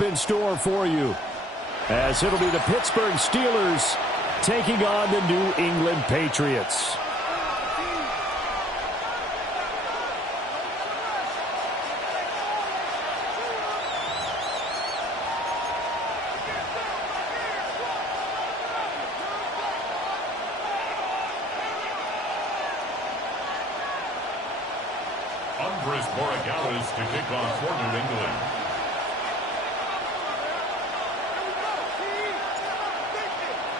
up in store for you, as it'll be the Pittsburgh Steelers taking on the New England Patriots. To kick off for New England.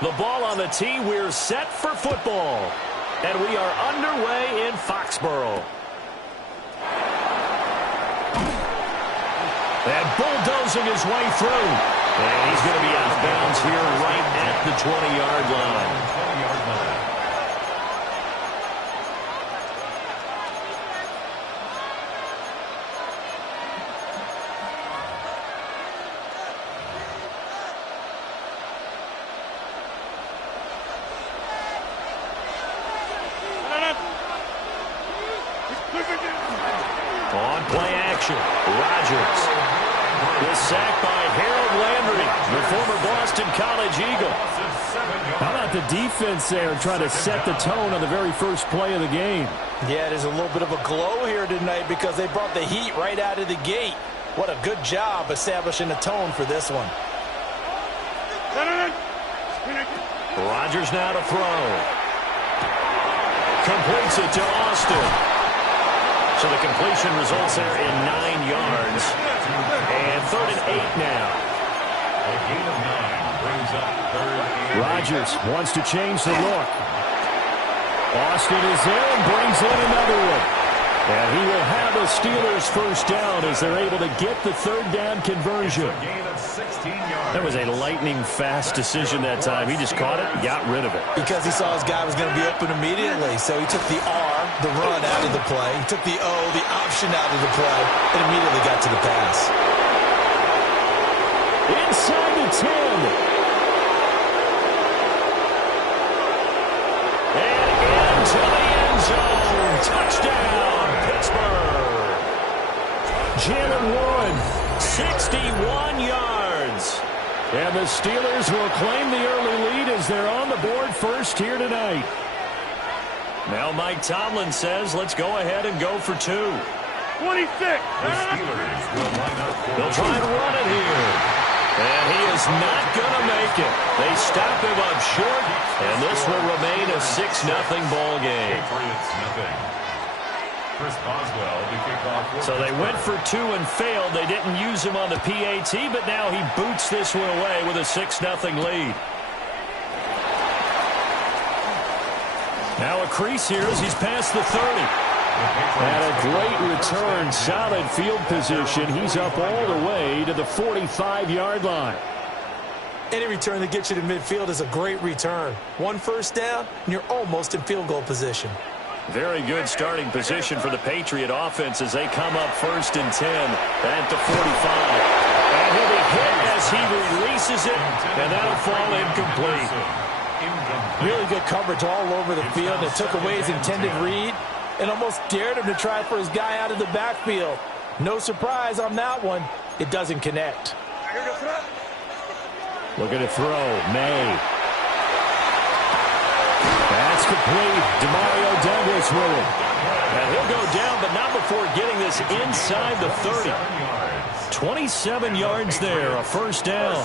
The ball on the tee. We're set for football. And we are underway in Foxborough. And bulldozing his way through. And he's going to be out of bounds here right at the 20-yard line. On play action, Rodgers is sacked by Harold Landry, the former Boston College Eagle. How about the defense there trying to set the tone on the very first play of the game? Yeah, there's a little bit of a glow here tonight because they brought the heat right out of the gate. What a good job establishing a tone for this one. Rodgers now to throw. Completes it to Austin. So the completion results there in 9 yards. And 3rd and 8 now. A gain of 9 brings up 3rd and 8. Rodgers wants to change the look. Austin is there and brings in another one. And he will have the Steelers first down as they're able to get the 3rd down conversion. A gain of 16 yards. That was a lightning-fast decision that time. He just caught it and got rid of it. Because he saw his guy was going to be open immediately. So he took the R, the run, out of the play. He took the O, the option, out of the play, and immediately got to the pass. Inside the 10. And into the end zone. Touchdown, Pittsburgh. Jalen Warren, 61 yards. And the Steelers will claim the early lead as they're on the board first here tonight. Now Mike Tomlin says, let's go ahead and go for 2. 26. The Steelers will line up for They'll try and run it here. And he is not going to make it. They stop him up short, and this will remain a 6-0 ball game. Patriots nothing. Chris Boswell to kick off. So they went for 2 and failed. They didn't use him on the PAT, but now he boots this one away with a 6-0 lead. Now a crease here as he's past the 30. And a great return, solid field position. He's up all the way to the 45-yard line. Any return that gets you to midfield is a great return. 1 first down, and you're almost in field goal position. Very good starting position for the Patriot offense as they come up 1st and 10 at the 45. And he'll be hit as he releases it, and that'll fall incomplete. Really good coverage all over the field. It took away his intended read and almost dared him to try for his guy out of the backfield. No surprise on that one. It doesn't connect. Look at it throw. May. That's complete. Demario Douglas with it. And he'll go down, but not before getting this inside the 30. 27 yards there, a first down.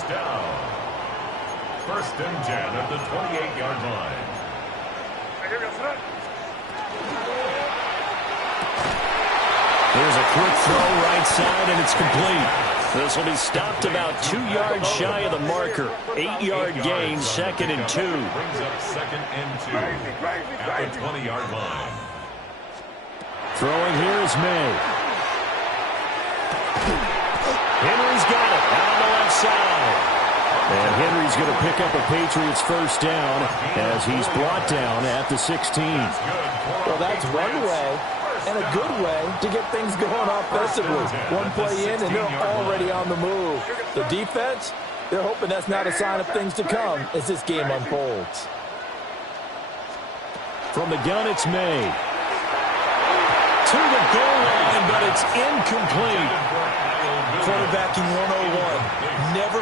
1st and 10 at the 28-yard line. Here's a quick throw right side, and it's complete. This will be stopped about 2 yards shy of the marker. 8-yard gain, 2nd and 2. Brings up 2nd and 2 at the 20-yard line. Throwing here is May. Henry's got it out on the left side. And Henry's going to pick up a Patriots first down as he's brought down at the 16. Well, that's one way and a good way to get things going offensively. 1 play in, and they're already on the move. The defense, they're hoping that's not a sign of things to come as this game unfolds. From the gun, it's May. To the goal line, but it's incomplete. Quarterbacking 101.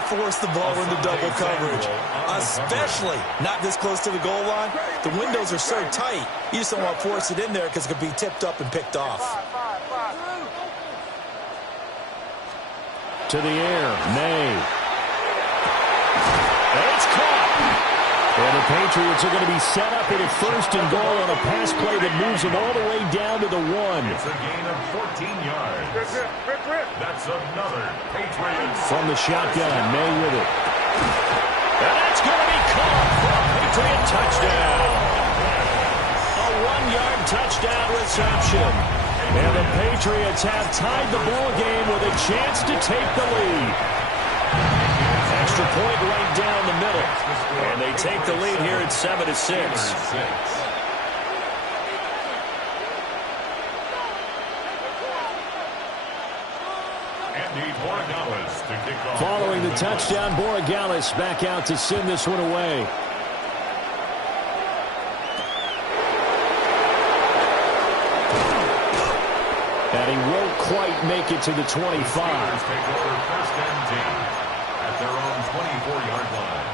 force the ball into double coverage, especially not this close to the goal line. The windows are so tight, you just don't want to force it in there because it could be tipped up and picked off. To the air, May. And it's caught. And the Patriots are going to be set up at a 1st and goal on a pass play that moves them all the way down to the 1. It's a gain of 14 yards. That's another Patriots. From the shotgun, May with it. And that's going to be caught for a Patriot touchdown. A 1-yard touchdown reception. And the Patriots have tied the ball game with a chance to take the lead. Extra point right down the middle. And they take the lead here at 7-6. Following the touchdown, Borregales back out to send this one away. And he won't quite make it to the 25. Take over 1st and 10 at their own 24-yard line.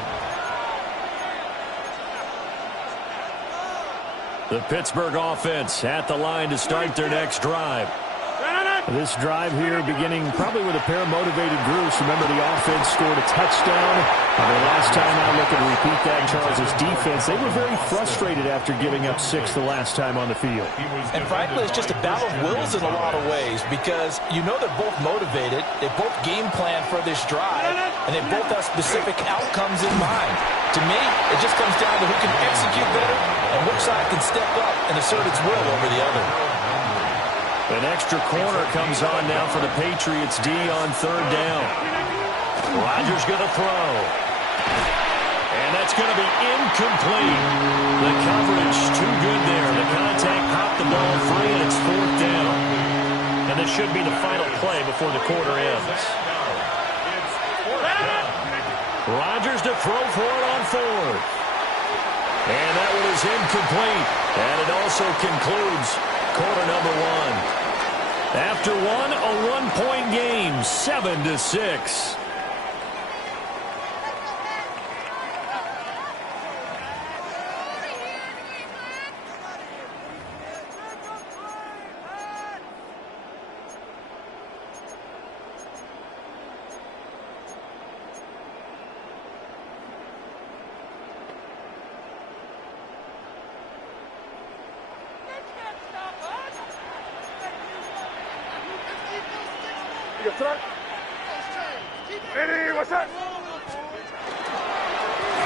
The Pittsburgh offense at the line to start their next drive. This drive here beginning probably with a pair of motivated groups. Remember, the offense scored a touchdown. And the last time I look and repeat that, Charles' defense, they were very frustrated after giving up 6 the last time on the field. And frankly, it's just a battle of wills in a lot of ways because you know they're both motivated. They both game plan for this drive, and they both have specific outcomes in mind. To me, it just comes down to who can execute better and which side can step up and assert its will over the other. An extra corner comes on now for the Patriots D on 3rd down. Rodgers going to throw. And that's going to be incomplete. The coverage too good there. The contact popped the ball free, and it's 4th down. And this should be the final play before the quarter ends. Rodgers to throw for it on 4th. And that one is incomplete. And it also concludes quarter number 1. After one, a 1-point game, 7-6.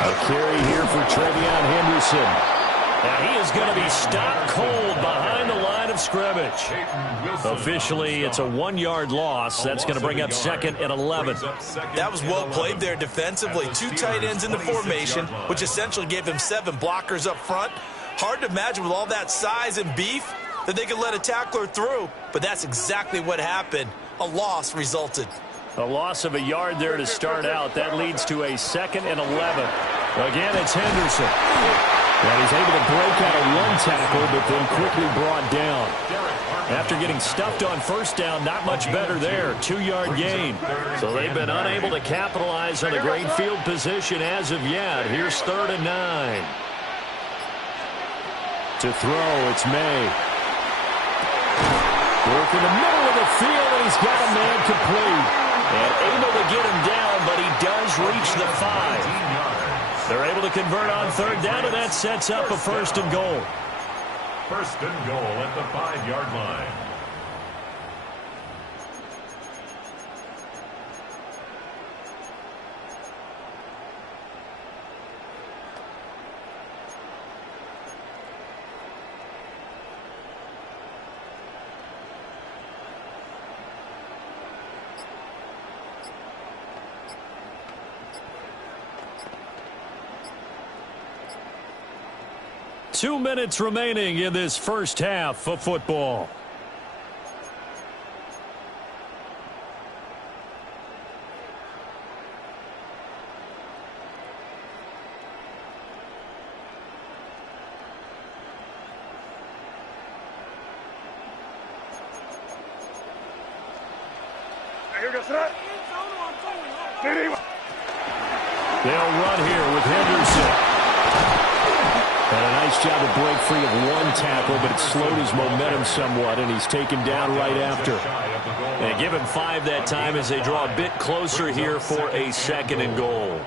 A carry here for Trevion Henderson. And he is going to be stopped cold behind the line of scrimmage. Officially, it's a 1-yard loss. That's going to bring up 2nd and 11. That was well played there defensively. 2 tight ends in the formation, which essentially gave him 7 blockers up front. Hard to imagine with all that size and beef that they could let a tackler through, but that's exactly what happened. A loss resulted. A loss of a yard there to start out. That leads to a 2nd and 11. Again, it's Henderson. And he's able to break out of 1 tackle, but then quickly brought down. After getting stuffed on 1st down, not much better there. 2-yard gain. So they've been unable to capitalize on the great field position as of yet. Here's 3rd and 9. To throw, it's May. Work in the middle of the field, and he's got a man complete. And able to get him down, but he does reach the 5. They're able to convert on 3rd down, and that sets up a 1st and goal. 1st and goal at the 5-yard line. Two minutes remaining in this first half of football. They'll run here with Henderson. And a nice job to break free of one tackle, but it slowed his momentum somewhat, and he's taken down right after. And give him 5 that time as they draw a bit closer here for a 2nd and goal.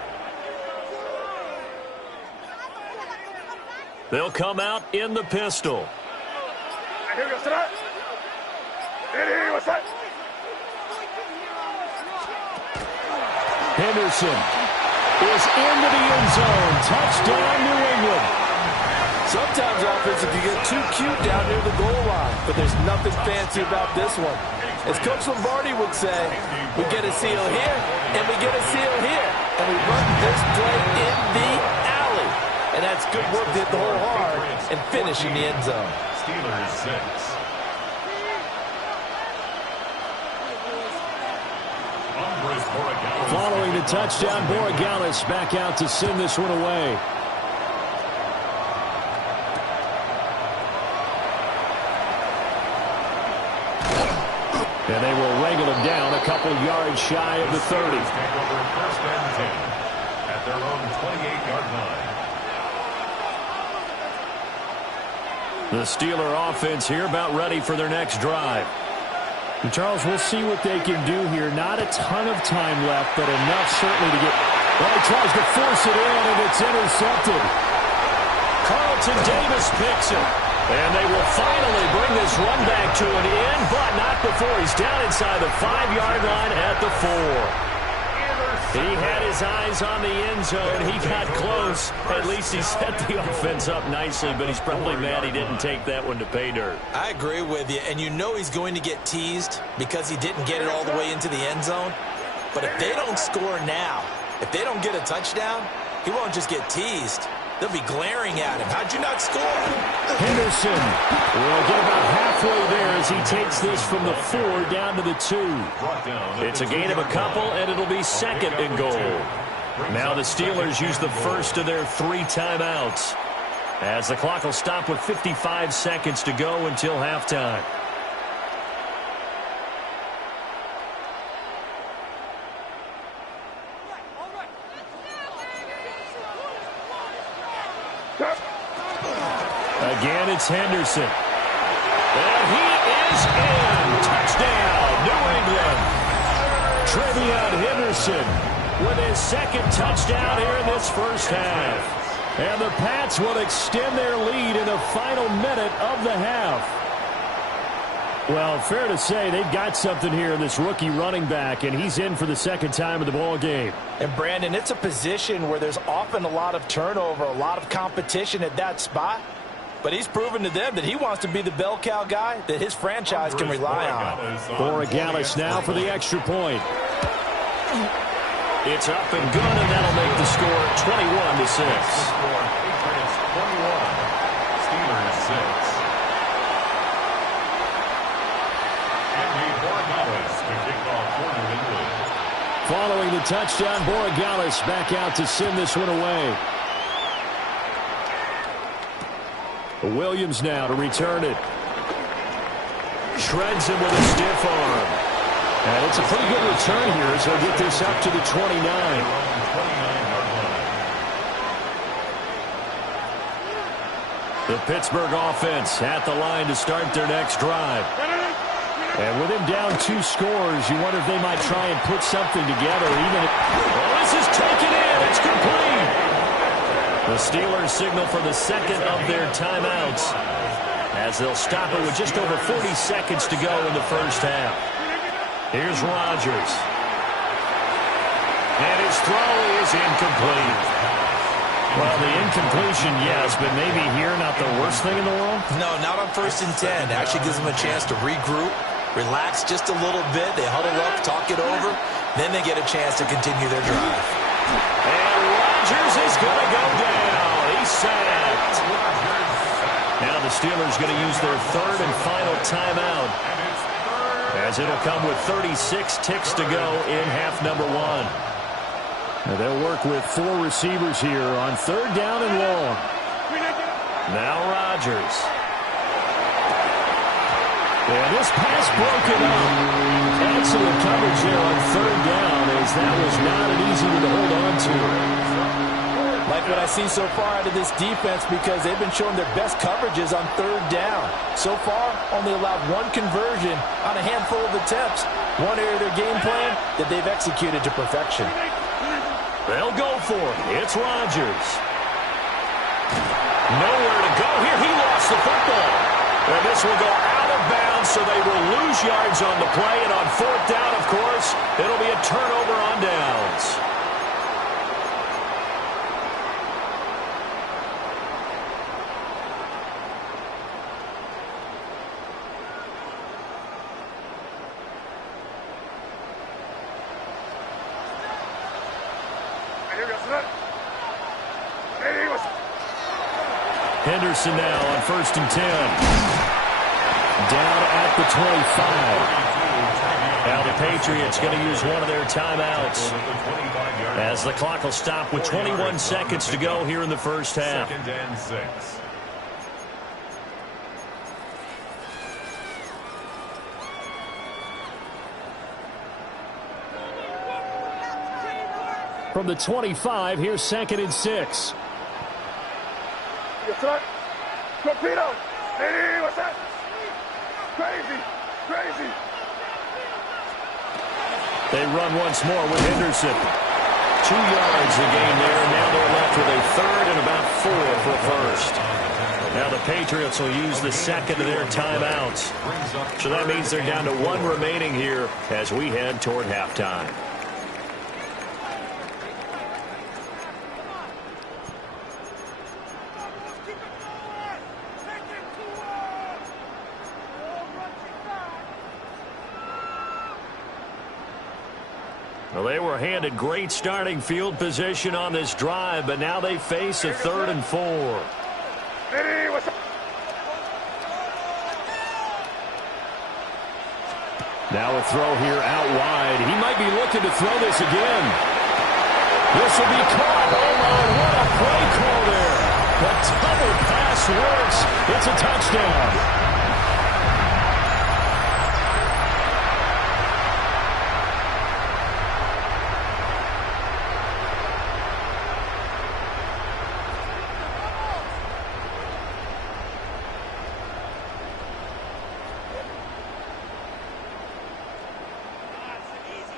They'll come out in the pistol. Henderson is into the end zone. Touchdown, New England. Sometimes offensive can get too cute down near the goal line, but there's nothing fancy about this one. As Coach Lombardi would say, we get a seal here, and we get a seal here, and we run this play in the alley. And that's good work to hit the hole hard and finish in the end zone. Steelers 6. Following the touchdown, Borregales back out to send this one away. And they will wrangle him down a couple yards shy of the 30. Take over 1st and 10 at their own 28-yard line. The Steeler offense here about ready for their next drive. And Charles, we'll see what they can do here. Not a ton of time left, but enough certainly to get... Well, he tries to force it in, and it's intercepted. Carlton Davis picks it. And they will finally bring this run back to an end, but not before he's down inside the 5-yard line at the 4. He had his eyes on the end zone. He got close. At least he set the offense up nicely, but he's probably mad he didn't take that one to pay dirt. I agree with you, and you know he's going to get teased because he didn't get it all the way into the end zone. But if they don't score now, if they don't get a touchdown, he won't just get teased. They'll be glaring at him. How'd you not score? Henderson will get about halfway there as he takes this from the 4 down to the 2. It's a gain of a couple, and it'll be 2nd and goal. Now the Steelers use the first of their 3 timeouts, as the clock will stop with 55 seconds to go until halftime. Again, it's Henderson. And he is in. Touchdown, New England. Trevion Henderson with his 2nd touchdown here in this first half. And the Pats will extend their lead in the final minute of the half. Well, fair to say they've got something here in this rookie running back, and he's in for the 2nd time of the ball game. And, Brandon, it's a position where there's often a lot of turnover, a lot of competition at that spot. But he's proven to them that he wants to be the bell cow guy that his franchise can rely on. Borregales now for the extra point. It's up and good, and that'll make the score 21-6. Patriots 21, Steelers 6. Andy Borregales to kick off for New England. Following the touchdown, Borregales back out to send this one away. Williams now to return it. Shreds him with a stiff arm. And it's a pretty good return here as they'll get this up to the 29. The Pittsburgh offense at the line to start their next drive. And with him down 2 scores, you wonder if they might try and put something together. Well, this is taken in. It's complete. The Steelers signal for the 2nd of their timeouts as they'll stop it with just over 40 seconds to go in the first half. Here's Rodgers. And his throw is incomplete. Well, the incompletion, yes, but maybe here not the worst thing in the world? No, not on 1st and 10. Actually gives them a chance to regroup, relax just a little bit. They huddle up, talk it over. Then they get a chance to continue their drive. And Rodgers is going to go down. He's sacked. Now the Steelers going to use their 3rd and final timeout, as it'll come with 36 ticks to go in half number 1. Now they'll work with 4 receivers here on 3rd down and long. Now Rodgers. And this pass broken up. Excellent coverage there on 3rd down, as that was not an easy one to hold on to. what I see so far out of this defense because they've been showing their best coverages on third down. So far, only allowed one conversion on a handful of attempts. One area of their game plan that they've executed to perfection. They'll go for it. It's Rodgers. Nowhere to go here. He lost the football. And this will go out of bounds, so they will lose yards on the play. And on fourth down, of course, it'll be a turnover on downs. Henderson now on 1st and 10. Down at the 25. Now the Patriots going to use one of their timeouts as the clock will stop with 21 seconds to go here in the first half. 2nd and 6. From the 25, here's 2nd and 6. Yes, sir. Torpedo. Hey, what's that? Crazy. Crazy. They run once more with Henderson. 2 yards a gain there. Now they're left with a third and about 4 for a first. Now the Patriots will use the second of their timeouts. So that means they're down to 1 remaining here as we head toward halftime. Well, they were handed great starting field position on this drive, but now they face a 3rd and 4. Now a throw here out wide. He might be looking to throw this again. This will be caught. Oh, my, what a play call there. The double pass works. It's a touchdown.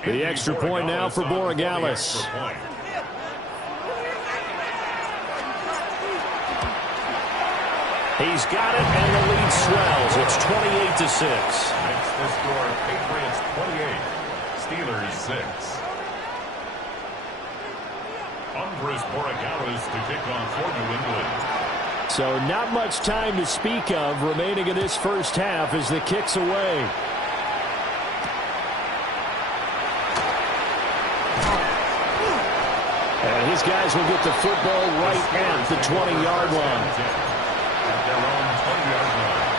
The extra point now for Borregales. He's got it, and the lead swells. It's 28-6. Makes the score Patriots 28, Steelers 6. Andres Borregales to kick off for New England. So not much time to speak of remaining in this first half as the kick's away. And his guys will get the football right at the 20-yard line. At their own 20-yard line.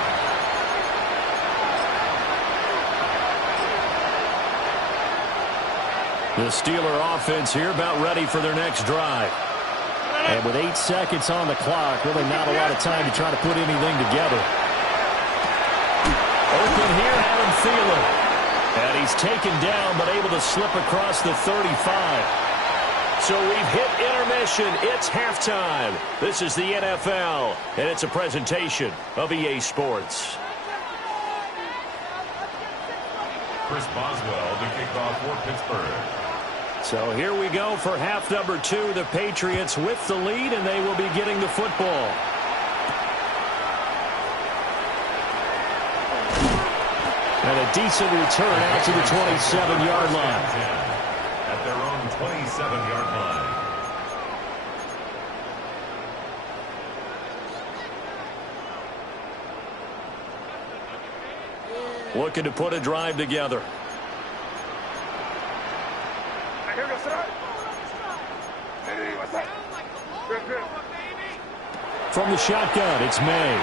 The Steeler offense here about ready for their next drive. And with 8 seconds on the clock, really not a lot of time to try to put anything together. Open here, Adam Thielen. And he's taken down, but able to slip across the 35. So we've hit intermission. It's halftime. This is the NFL, and it's a presentation of EA Sports. Chris Boswell to kick off for Pittsburgh. So here we go for half number 2. The Patriots with the lead, and they will be getting the football. And a decent return out to the 27-yard line. At their own 27-yard line. Looking to put a drive together. From the shotgun, it's May.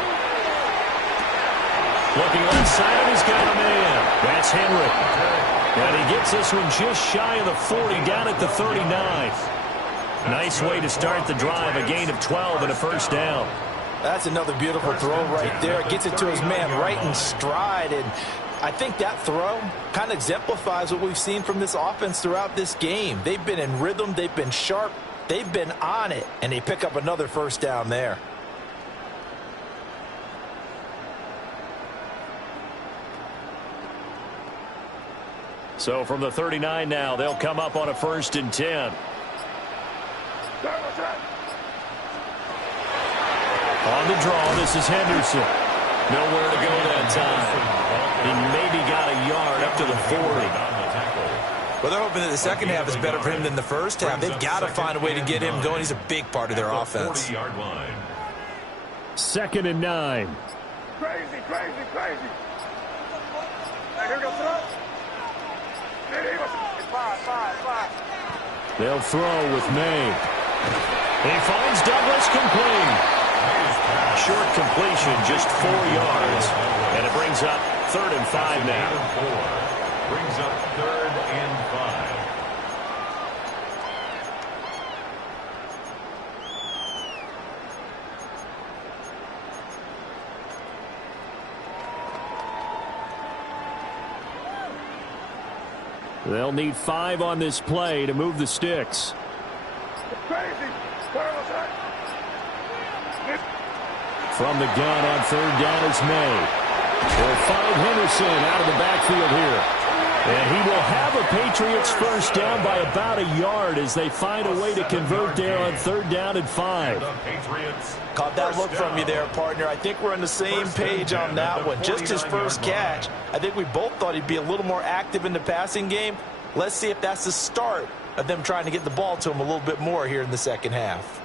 Looking left side, and he's got a man. That's Henry. And he gets this one just shy of the 40, down at the 39. Nice way to start the drive, a gain of 12 and a first down. That's another beautiful throw right there. Gets it to his man right in stride, and I think that throw kind of exemplifies what we've seen from this offense throughout this game. They've been in rhythm, they've been sharp, They've been on it, and they pick up another first down there. So from the 39 now, they'll come up on a 1st and 10. On the draw, this is Henderson. Nowhere to go that time. He maybe got a yard up to the 40. Well, they're hoping that the second half is better for him than the first half. They've got to find a way to get him going. He's a big part of their offense. 2nd and 9. Crazy. Here we go, throw. Five. They'll throw with May. He finds Douglas complete. Short completion, just 4 yards. And it brings up 3rd and 5 now. Brings up 3rd and 5. They'll need 5 on this play to move the sticks. Crazy. From the gun on 3rd down is May. They'll find Henderson out of the backfield here. And he will have a Patriots first down by about a yard as they find a way to convert there on 3rd down and 5. Caught that look from you there, partner. I think we're on the same page on that one. Just his first catch. I think we both thought he'd be a little more active in the passing game. Let's see if that's the start of them trying to get the ball to him a little bit more here in the second half.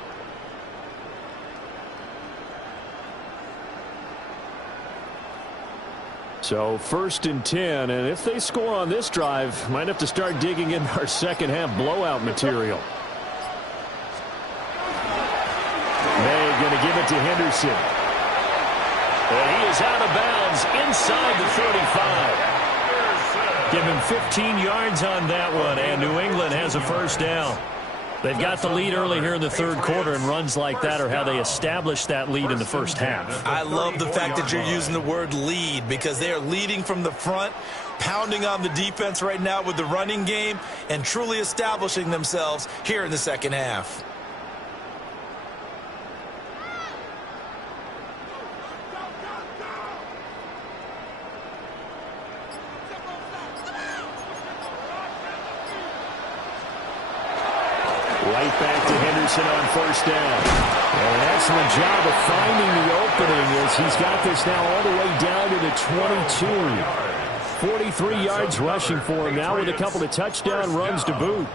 So 1st and 10, and if they score on this drive, might have to start digging in our second half blowout material. May going to give it to Henderson. And he is out of bounds inside the 35. Give him 15 yards on that one, and New England has a first down. They've got the lead early here in the 3rd quarter, and runs like that are how they establish that lead in the first half. I love the fact that you're using the word lead because they are leading from the front, pounding on the defense right now with the running game, and truly establishing themselves here in the second half. Right back to Henderson on 1st down. And an excellent job of finding the opening as he's got this now all the way down to the 22. 43 yards rushing for him now with a couple of touchdown runs to boot.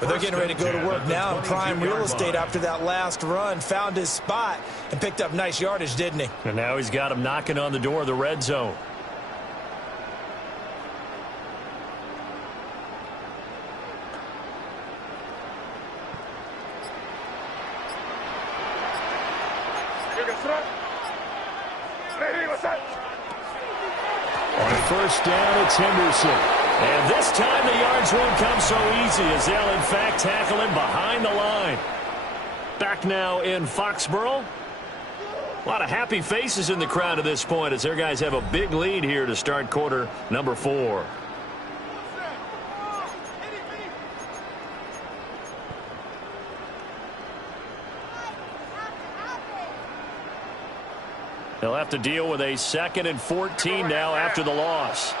But they're getting ready to go to work now in prime real estate after that last run. Found his spot and picked up nice yardage, didn't he? And now he's got him knocking on the door of the red zone. On 1st down, it's Henderson. And this time the yards won't come so easy as they'll, in fact, tackle him behind the line. Back now in Foxborough. A lot of happy faces in the crowd at this point as their guys have a big lead here to start quarter number 4. They'll have to deal with a 2nd and 14 now after the loss.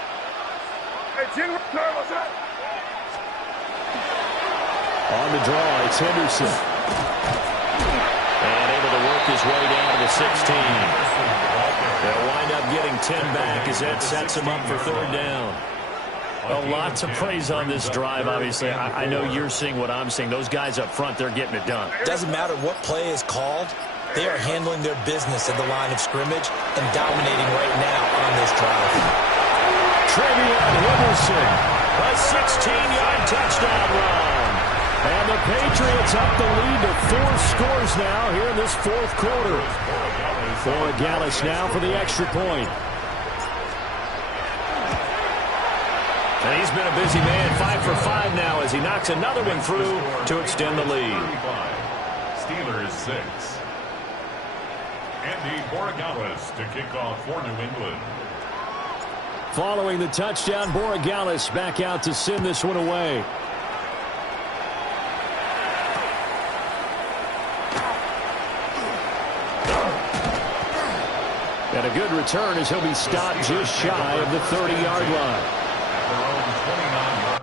On the draw, it's Henderson. And able to work his way down to the 16. They'll wind up getting 10 back as that sets him up for 3rd down. Well, lots of praise on this drive, obviously. I know you're seeing what I'm seeing. Those guys up front, they're getting it done. Doesn't matter what play is called. They are handling their business at the line of scrimmage and dominating right now on this drive. Trevion Henderson, a 16-yard touchdown run. And the Patriots up the lead to 4 scores now here in this 4th quarter. Borregales now for the extra point. And he's been a busy man, 5 for 5 now as he knocks another one through to extend the lead. Steelers 6. Andy Borregales to kick off for New England. Following the touchdown, Borregales back out to send this one away. And a good return as he'll be stopped just shy of the 30-yard line. At their own 29-yard.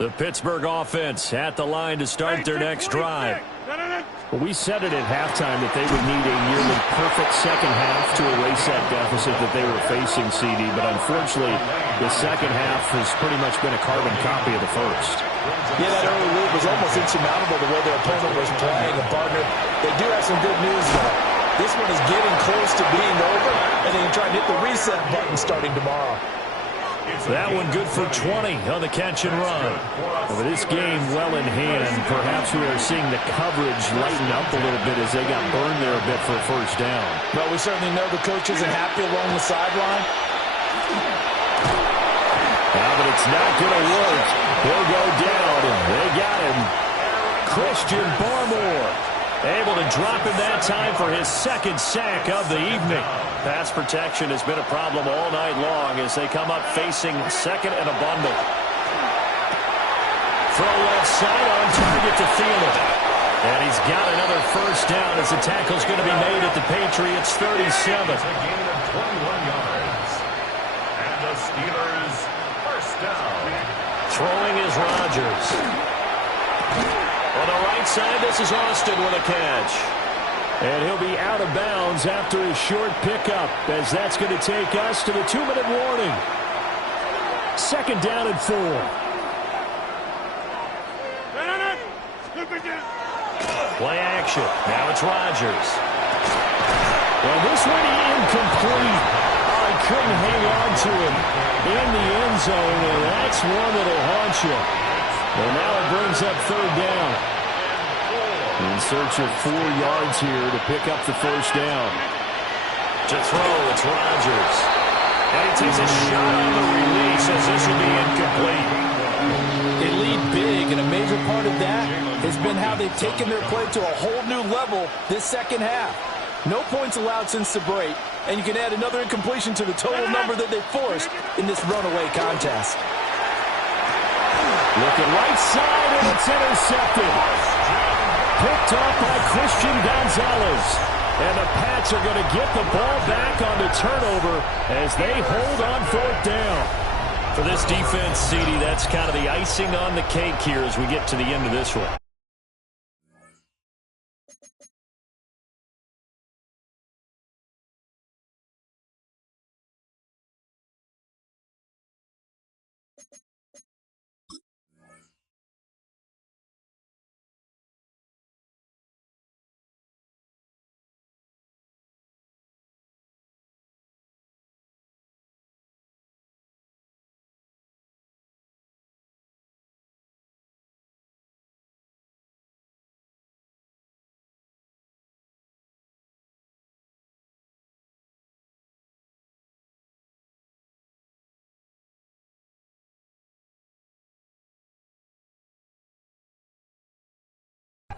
The Pittsburgh offense at the line to start their next drive. Well, we said it at halftime that they would need a nearly perfect second half to erase that deficit that they were facing, CD. But unfortunately, the second half has pretty much been a carbon copy of the first. Yeah, that early lead was almost insurmountable the way their opponent was playing. And, partner, they do have some good news, though. This one is getting close to being over, and they can try and hit the reset button starting tomorrow. That one good for 20 on the catch and run. With this game well in hand, perhaps we are seeing the coverage lighten up a little bit as they got burned there a bit for a first down. Well, we certainly know the coach isn't happy along the sideline. But it's not going to work. He'll go down, and they got him. Christian Barmore able to drop him that time for his second sack of the evening. Pass protection has been a problem all night long as they come up facing second and a bundle. Throw left side on target to Thielen. And he's got another first down as the tackle's going to be made at the Patriots 37. It's a gain of 21 yards. And the Steelers first down. Throwing is Rodgers. On the right side, this is Austin with a catch. And he'll be out of bounds after a short pickup, as that's going to take us to the 2-minute warning. Second down and 4. Play action. Now it's Rodgers. Well, this one incomplete. I couldn't hang on to him in the end zone, and that's one that'll haunt you. Well, now it brings up third down. In search of 4 yards here to pick up the first down. To throw, it's Rodgers. And he takes a shot on the release as this will be incomplete. They lead big, and a major part of that has been how they've taken their play to a whole new level this second half. No points allowed since the break, and you can add another incompletion to the total number that they forced in this runaway contest. Looking right side, and it's intercepted. Picked up by Christian Gonzalez. And the Pats are going to get the ball back on the turnover as they hold on fourth down. For this defense, CD, that's kind of the icing on the cake here as we get to the end of this one.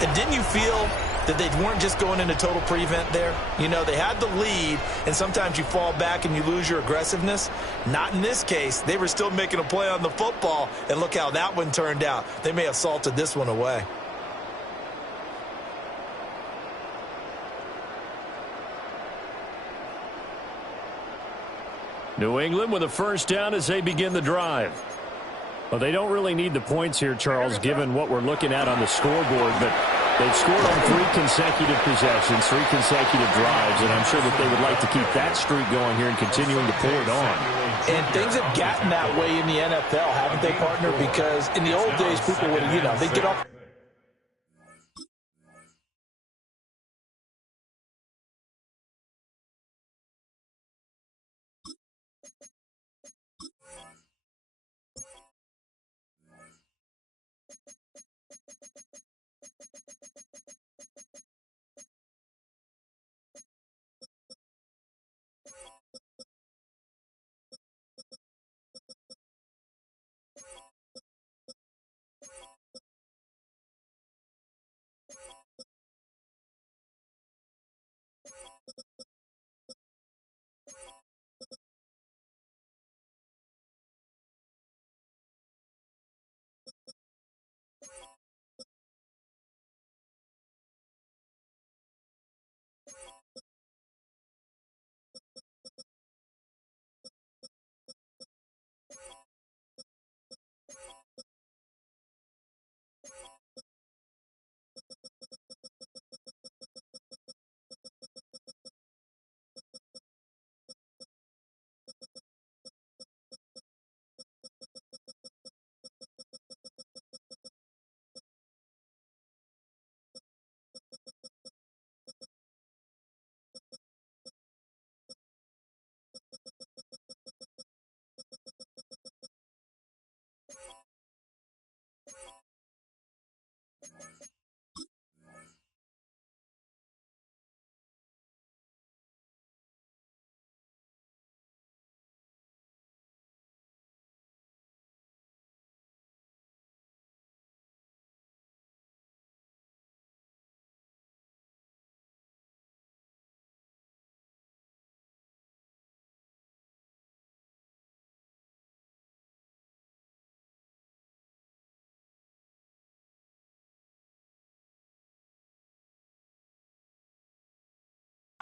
And didn't you feel that they weren't just going into total prevent there? You know, they had the lead, and sometimes you fall back and you lose your aggressiveness. Not in this case. They were still making a play on the football, and look how that one turned out. They may have salted this one away. New England with a first down as they begin the drive. Well, they don't really need the points here, Charles, given what we're looking at on the scoreboard, but they've scored on 3 consecutive possessions, 3 consecutive drives, and I'm sure that they would like to keep that streak going here and continuing to pull it on. And things have gotten that way in the NFL, haven't they, partner? Because in the old days, people would, they'd get off.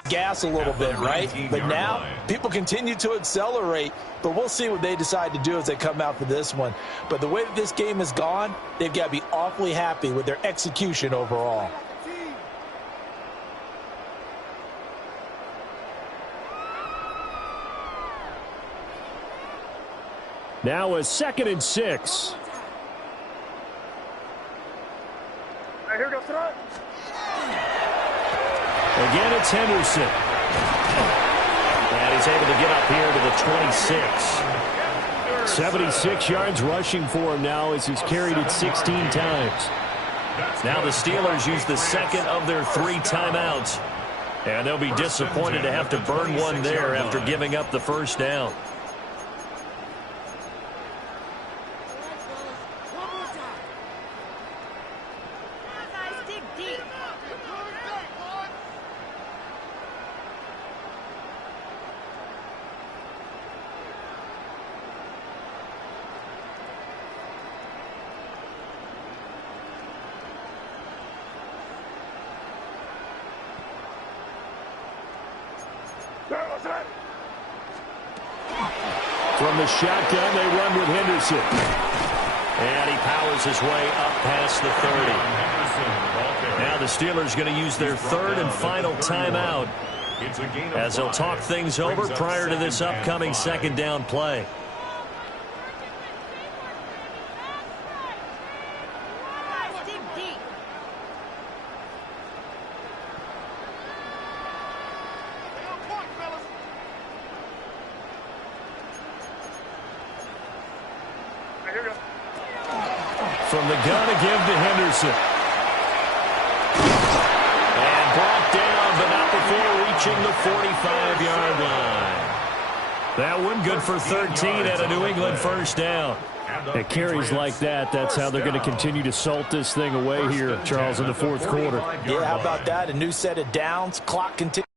Gas a little bit, right? But now people continue to accelerate, but we'll see what they decide to do as they come out for this one. But the way that this game has gone, they've got to be awfully happy with their execution overall. Now a 2nd and 6. Hey, here goes throw. Again, it's Henderson. And he's able to get up here to the 26. 76 yards rushing for him now as he's carried it 16 times. Now the Steelers use the second of their 3 timeouts. And they'll be disappointed to have to burn one there after giving up the first down. From the shotgun, they run with Henderson. And he powers his way up past the 30. Now the Steelers going to use their 3rd and final timeout as they'll talk things over prior to this upcoming 2nd down play. From the gun, a give to Henderson. And brought down, but not before reaching the 45-yard line. That one good for 13 at a New England first down. At carries like that, that's how they're going to continue to salt this thing away here, Charles, in the fourth quarter. Yeah, how about that? A new set of downs. Clock continues.